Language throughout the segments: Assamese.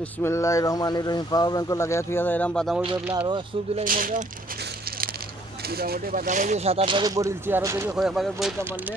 बिस्मिल्लाहिर्रहमानिर्रहीम पावर बैंक को लगाया थी एराम बादाम बेपला और सूप दिला इमोगा मोटामुटी बादाम जे 7-8 बागे बरिलছি আর দেখি কয়েক বাগে বইটা মারলে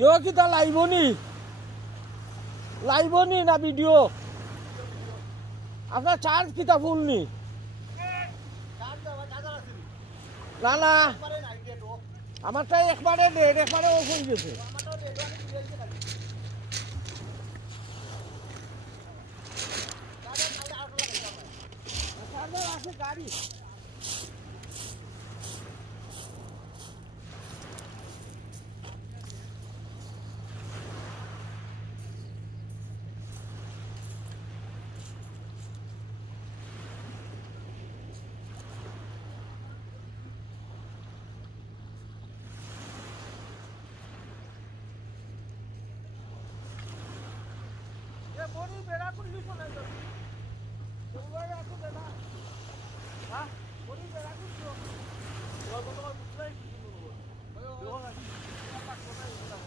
यो kita live नी ना वीडियो आपका चार्ज kita full नी ना ना আমারটা একবারে ডেড একবারে অফ হয়ে গেছে চার্জার আছে গাড়ি Boni beda kursi pun ada. Coba ya aku beda. Hah? Boni beda kursi. Kalau betul betul itu. Ayo. Lagi. Apa kota itu dah.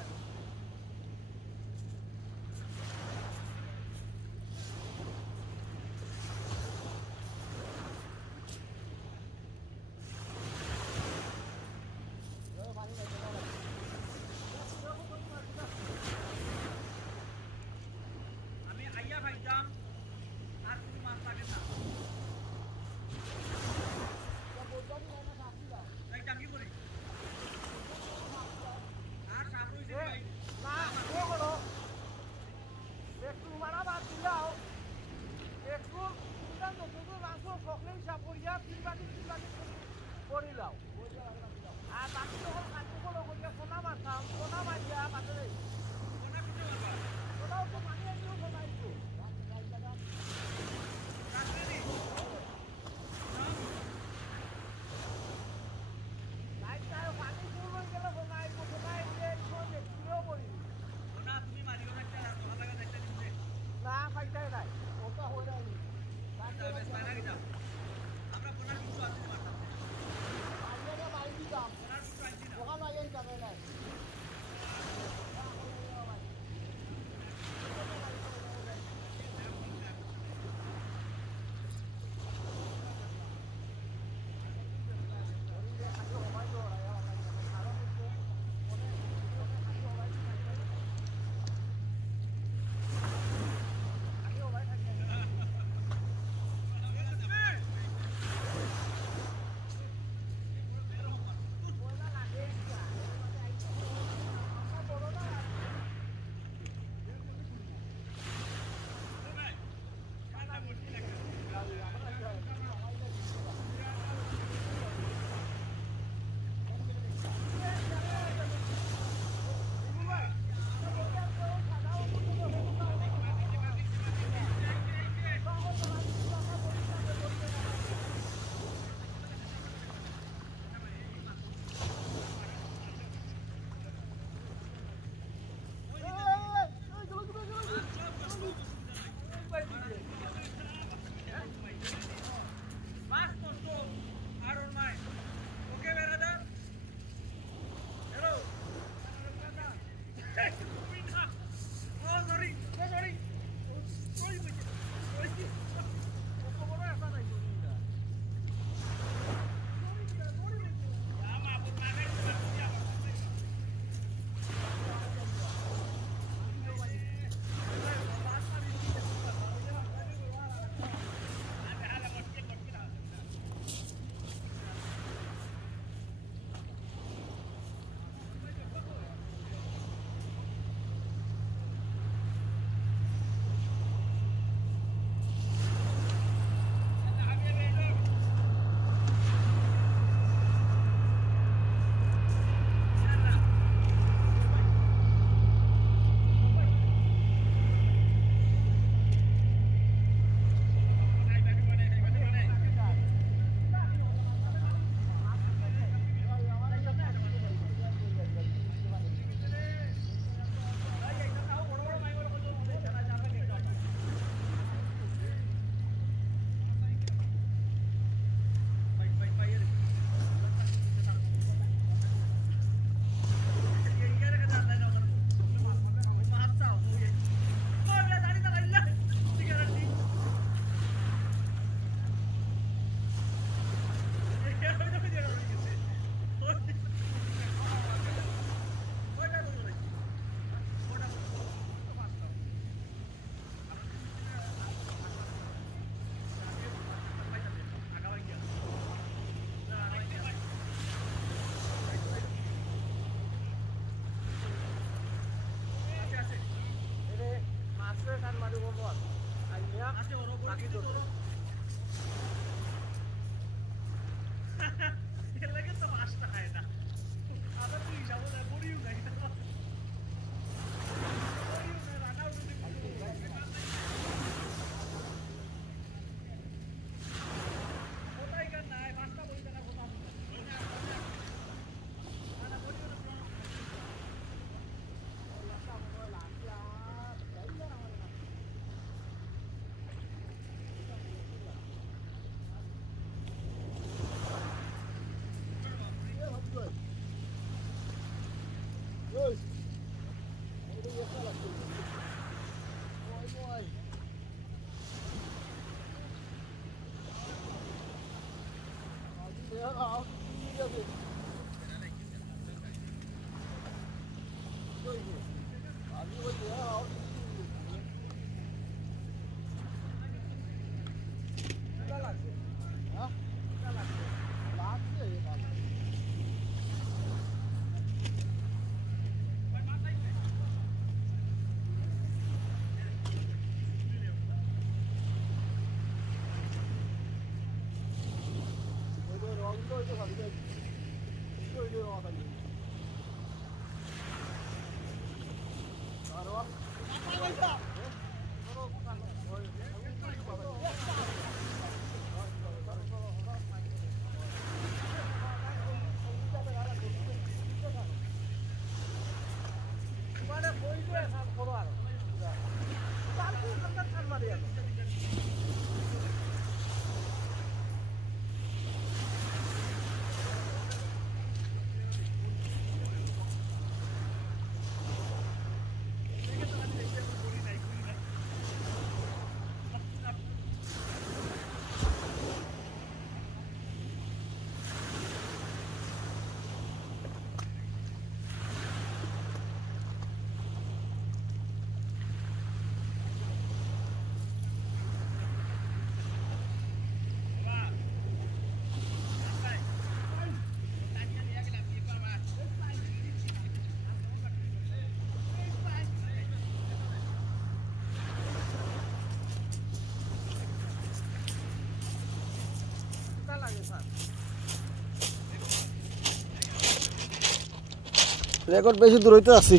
Record বেশি দূর হইতে আসছি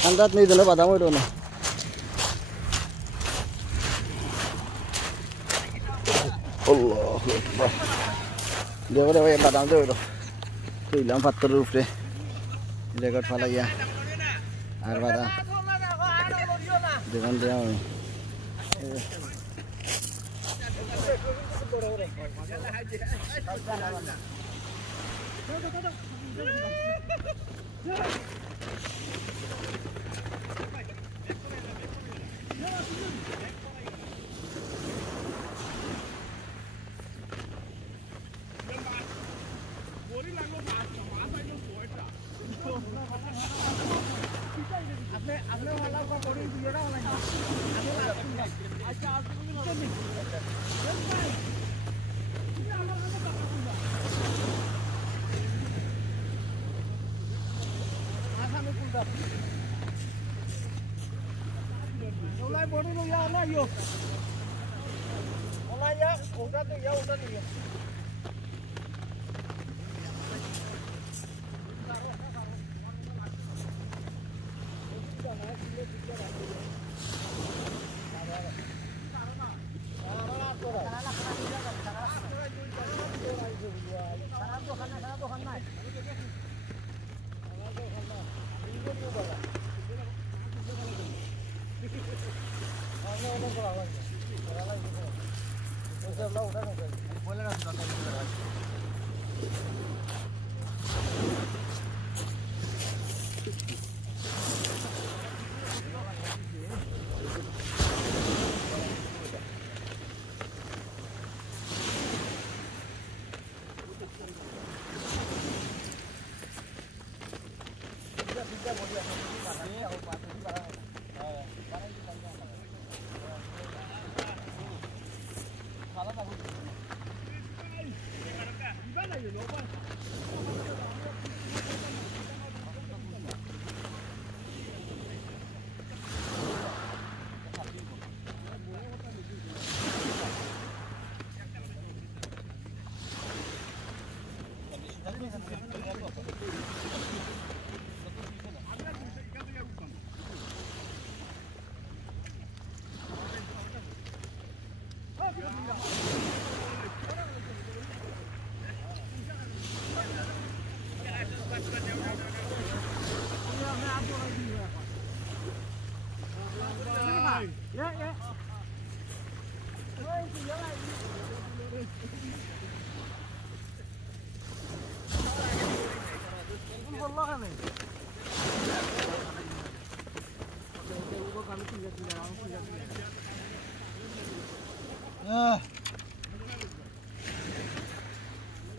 ঠান্ডাত নিয়ে দিলে বাদাম হইল না দেখো ভাই বাদাম তো হইল তুইলাম পাত্তরের উপরে রেকর্ড ফালাইয়া আর বাদাম দোকান দেওয়া হয় Iba na yun,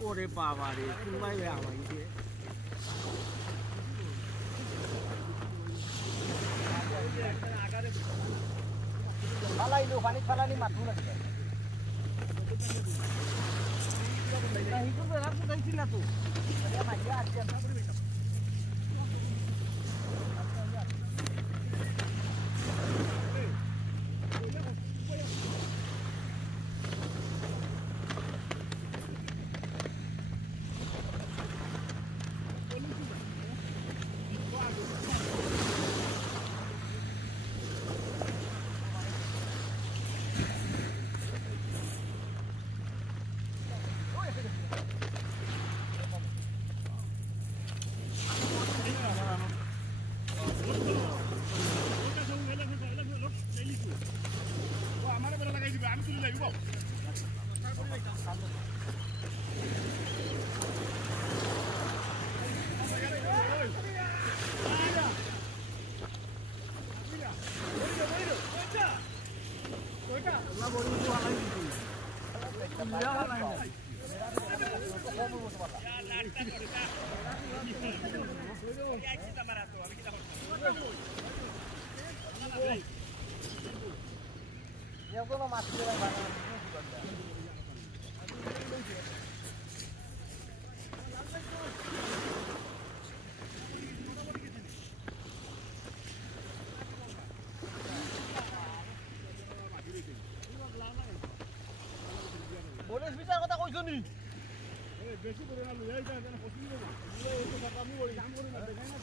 ওরে বাবা রে কোনবাই আমার ইয়ে ফালাইলো পানি ফালানি মাথু লাগছে না হিকু বেলা কোথাইছিল তো আরে মাইয়া আছে বলেছ বিচার কথা কইছো নি বেশি করে না লইয়া যায় না পছন্দ না এই তো কথা আমি বলি কাম করি না দেখাই না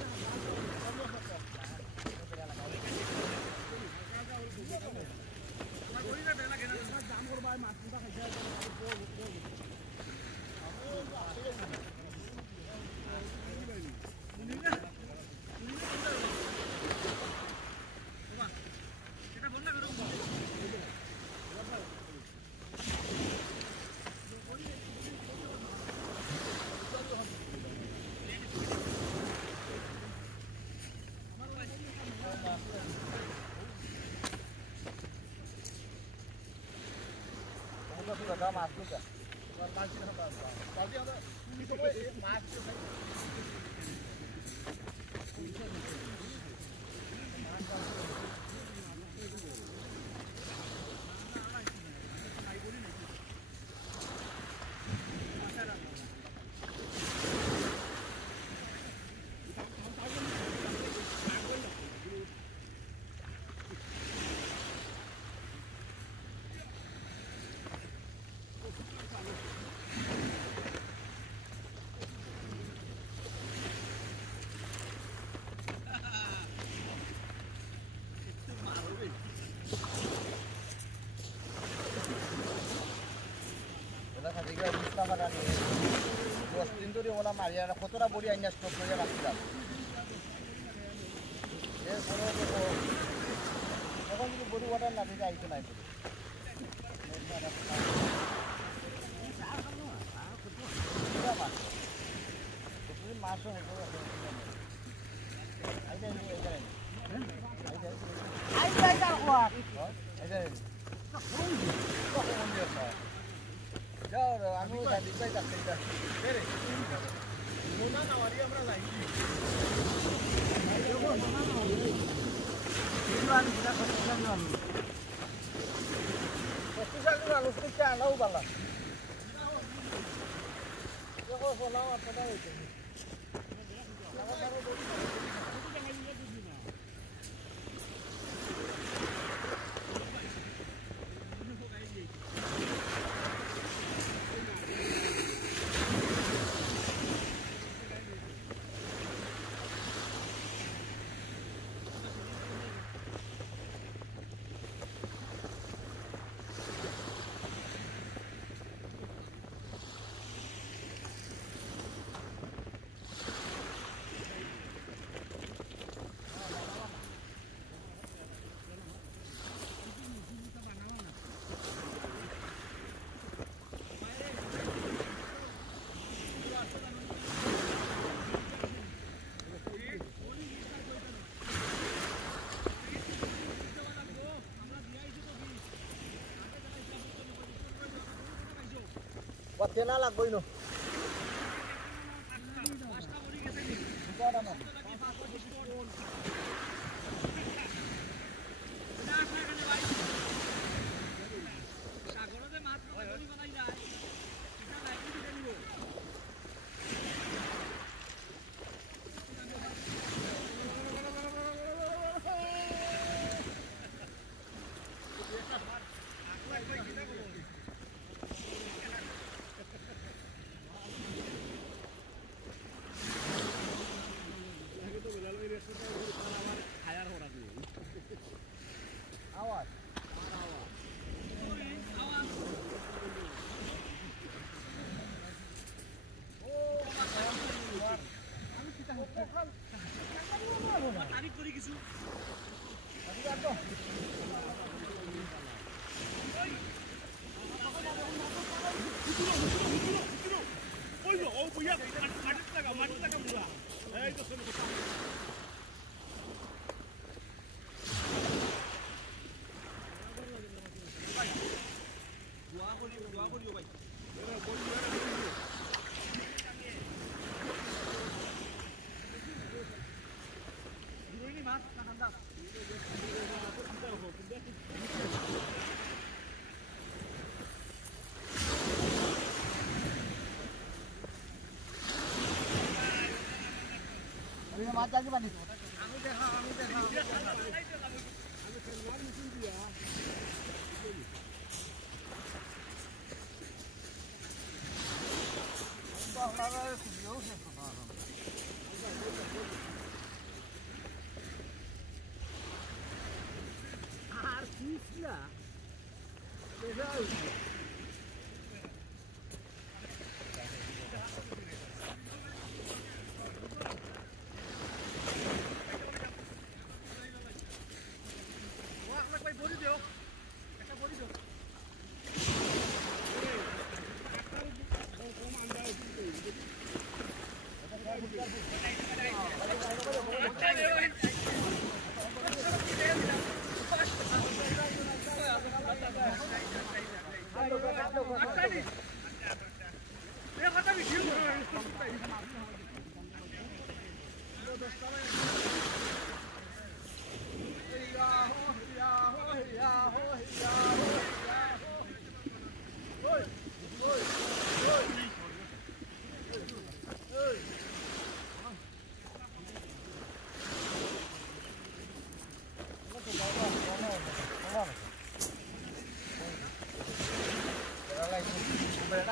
ওলা মারিয়া কতটা বড়ি আইনা স্টক করে রাখছিলাম এখন যদি বড়ি ওয়াটার না দিতে আইতো নাই মাছও আমি আনাও বালা কেনা লাগবই ন আওয়াজ তারিখ করে কিছু মাছ জাগি পানি আর কিসলা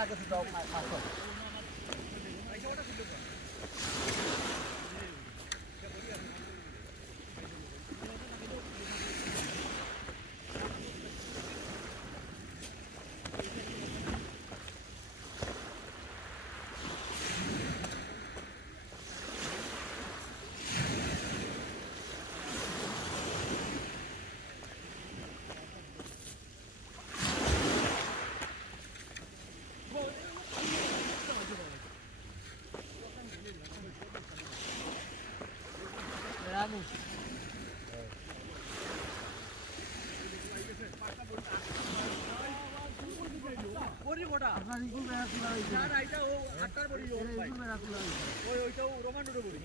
cái thịt mà sổ বড়ি মোটা আপনার ইগুল মেরা খোলা হইছে না এটা ও আটটার বড়ি ও ভাই ইগুল মেরা খোলা হইছে ওইটাও রোমান্ডোর বড়ি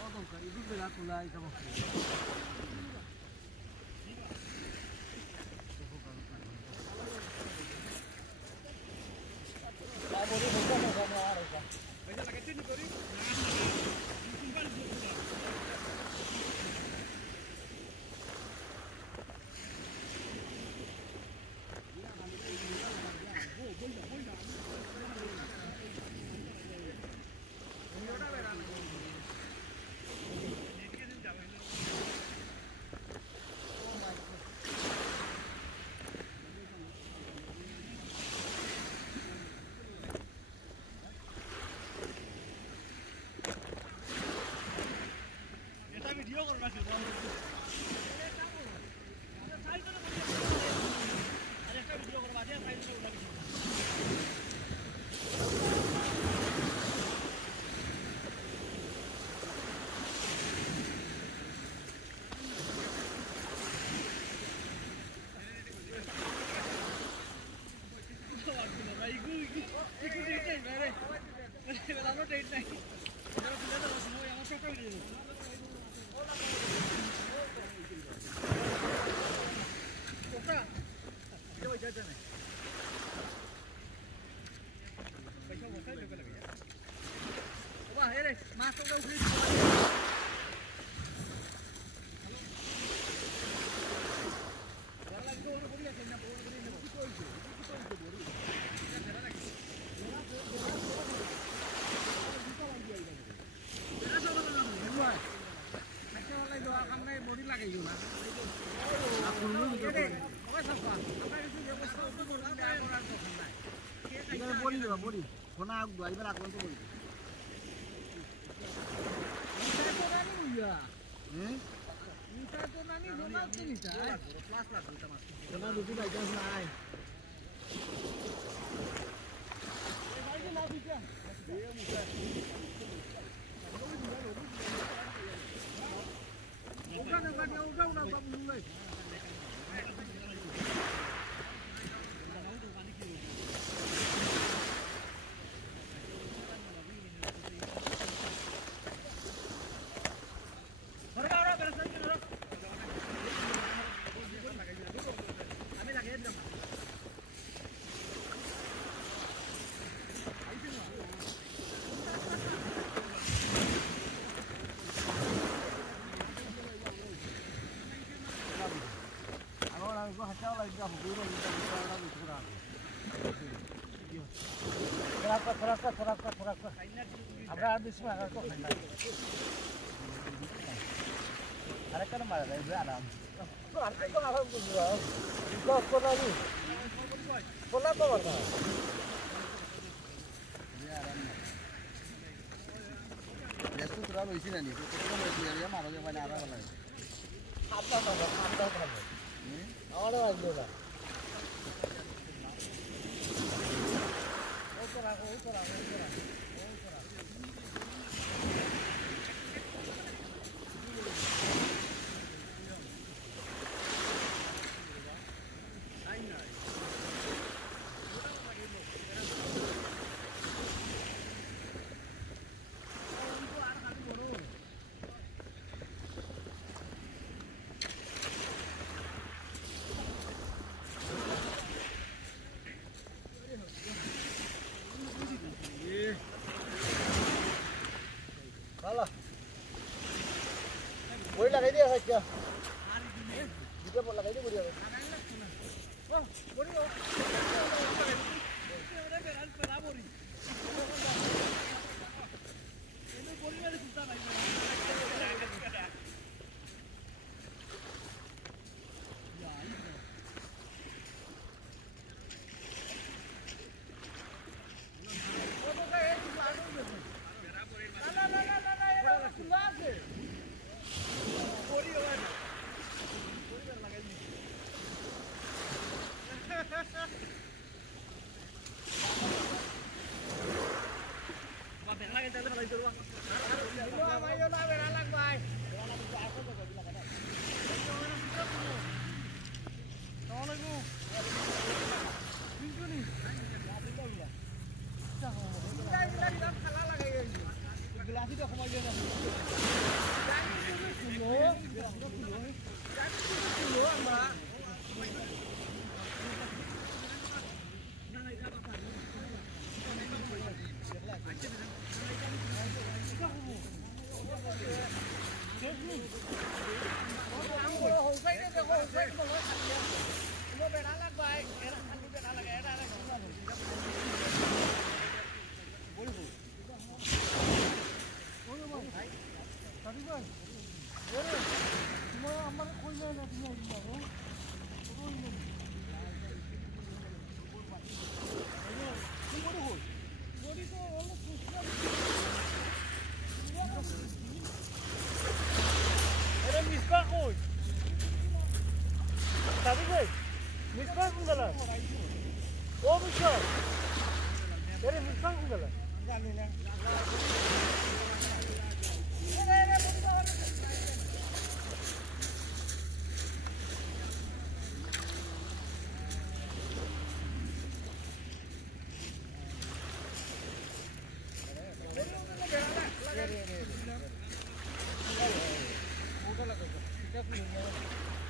কত করে ইগুল মেরা খোলা হইছে বড়ি বড়ি না আর এটা পয়সা লাগাইতে নি করি ডেট নাই এটা তুলে দাও সময় আমার সব করে দিও ওটা এটা ওই যাচ্ছে না পয়সা বসাই দেবে লাগে ওবা এরে মাছ তো উঠে বড়ি ফোনা এবার আক্রান্ত করি আমরা আর বেশি মারা তো খাই না আরেকটা মারা যায় আরাম তো আরেকটা তো আরাম করব ব্লক করা নি কোলা তো মারা এসো তোরা লইছি না নি তো লইছি আর মারা যায় মানে আরাম লাগে আদা খাবে আমারও আসবে না বড়ি লাগাই দিয়া খাইছা দুটো বড় লাগাই দে বড়ি হবে বড়ি ও এবারে বেরাল পেলা বড়ি এনে বড়ি মানে সুতা নাই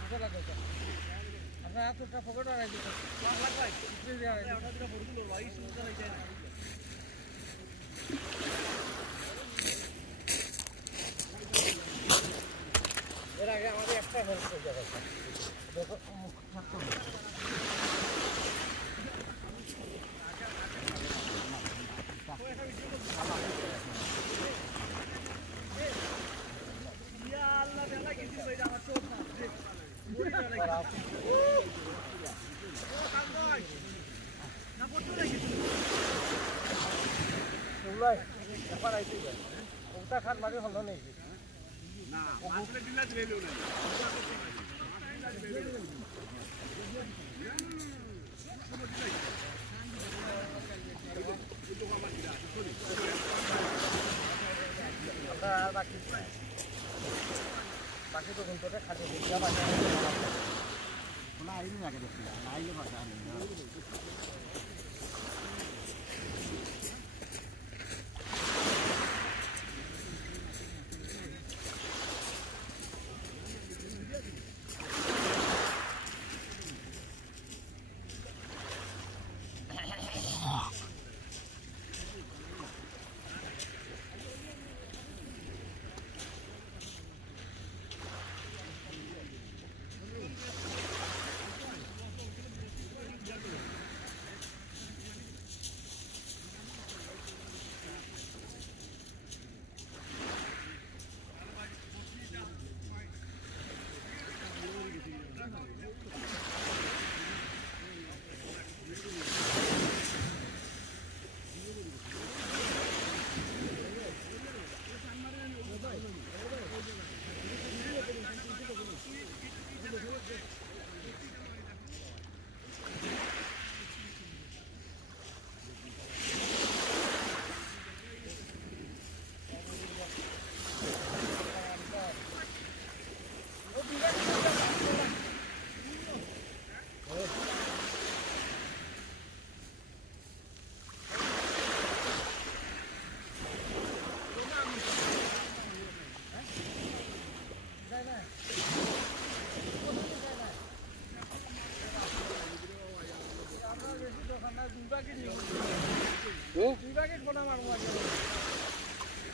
আপনার এতটা পকেট আর আইছে এর আগে আমাদের একটা হেল্প করতে হবে দেখো খান মারি হল নেই না আসলে দিলা দিলেও না বাকি তো কিন্তু খালি বুঝা বাকি না আইনি আগে দেখি না আইলে বাসা নেই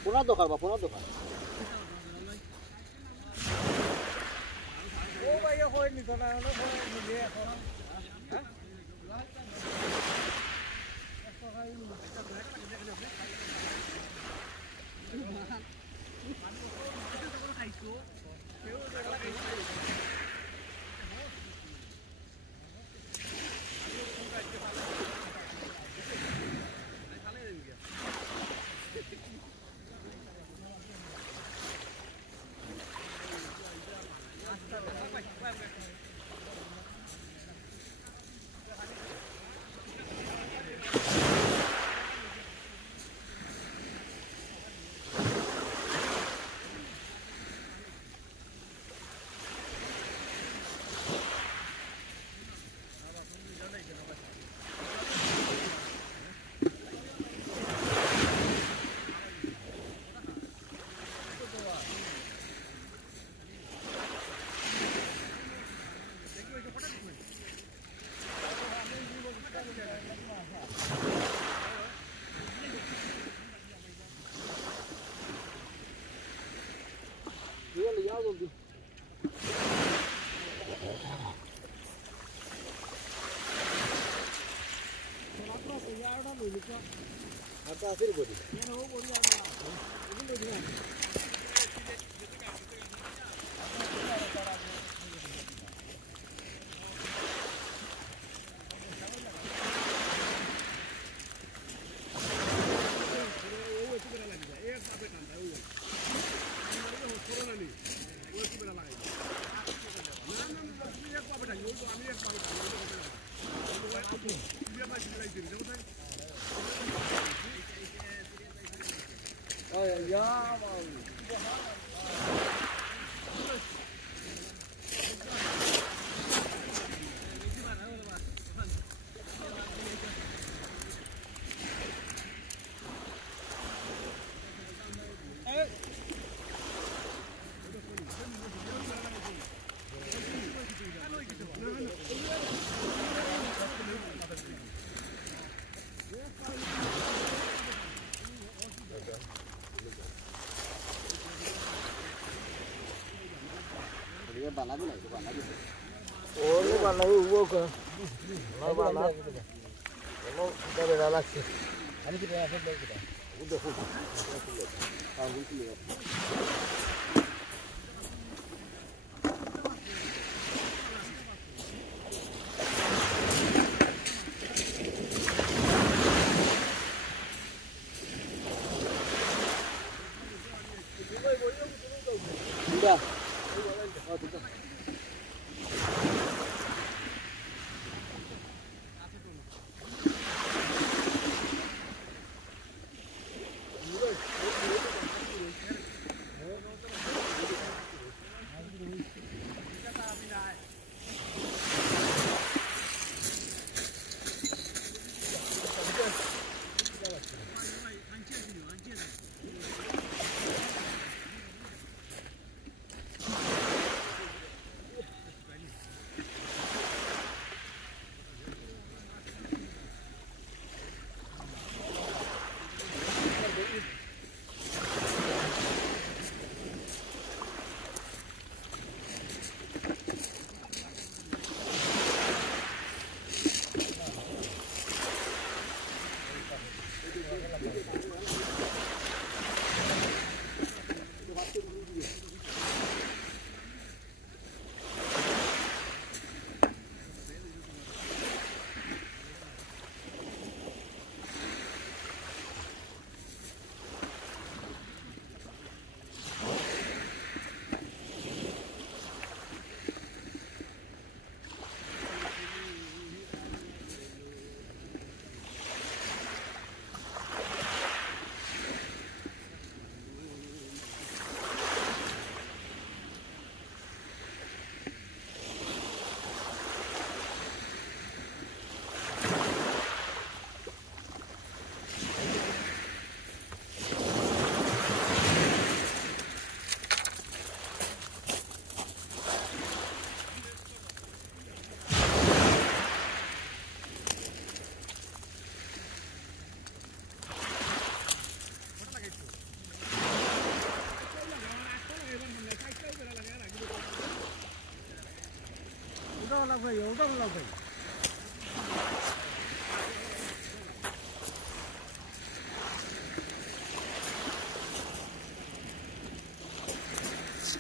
পুনা দোকান বা পুনা দোকান ও ভাইয়া কই নি তো না হলো কই মিলে এখন হ্যাঁ একটা ভাই খাইছো কেউ দেখলা খাইছো आता फिर बोली Oh, lu mana gua ke? Mana? Emang kita beda lagi. Ini kita ada kita. Udah. Tahu itu ya. Sudah. Oh, sudah.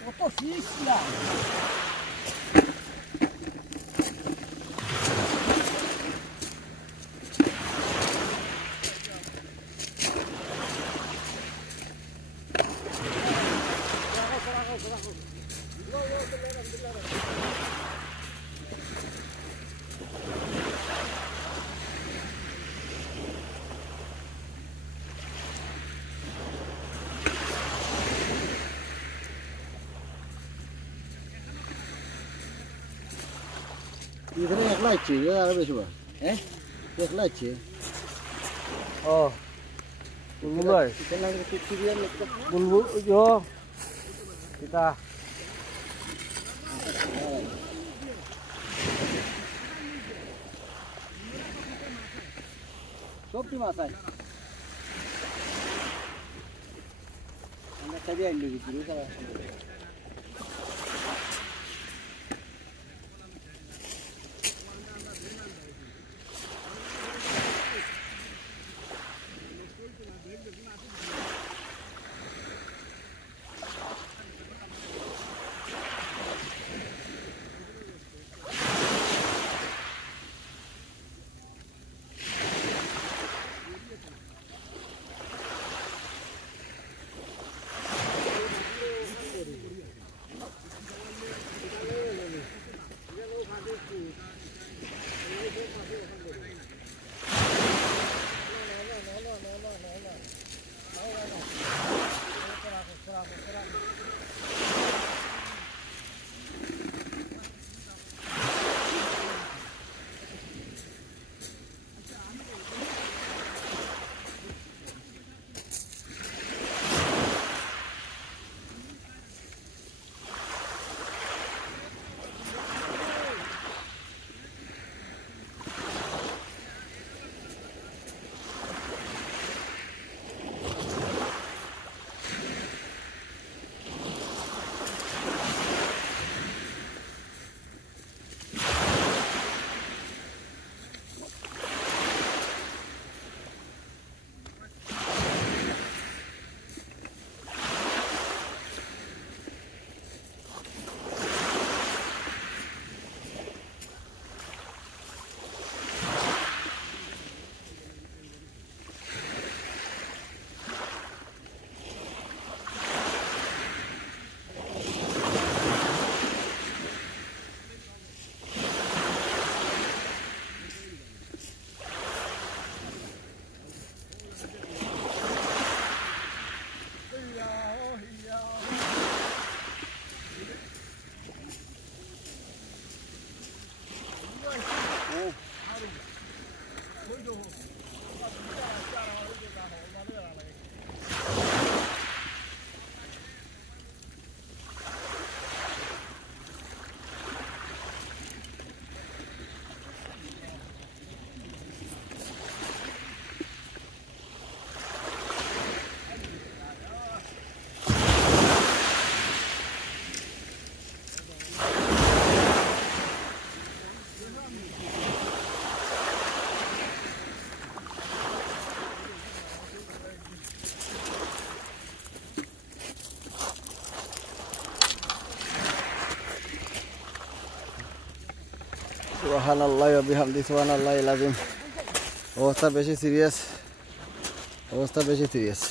Oposisia. এখানে একলা আছে আর বেশি বা হ্যাঁ একলা আছে ও বুলবুল ভাই এখানে কি সিরিয়াল একটা বুলবুল yo kita সব কি মাছ আছে আমরা সবই আইলো কি সারা সুবহানাল্লাহ ওয়া বিহামদি সুবহানাল্লাহিল আযীম। অবস্থা বেশি সিরিয়াস, অবস্থা বেশি সিরিয়াস।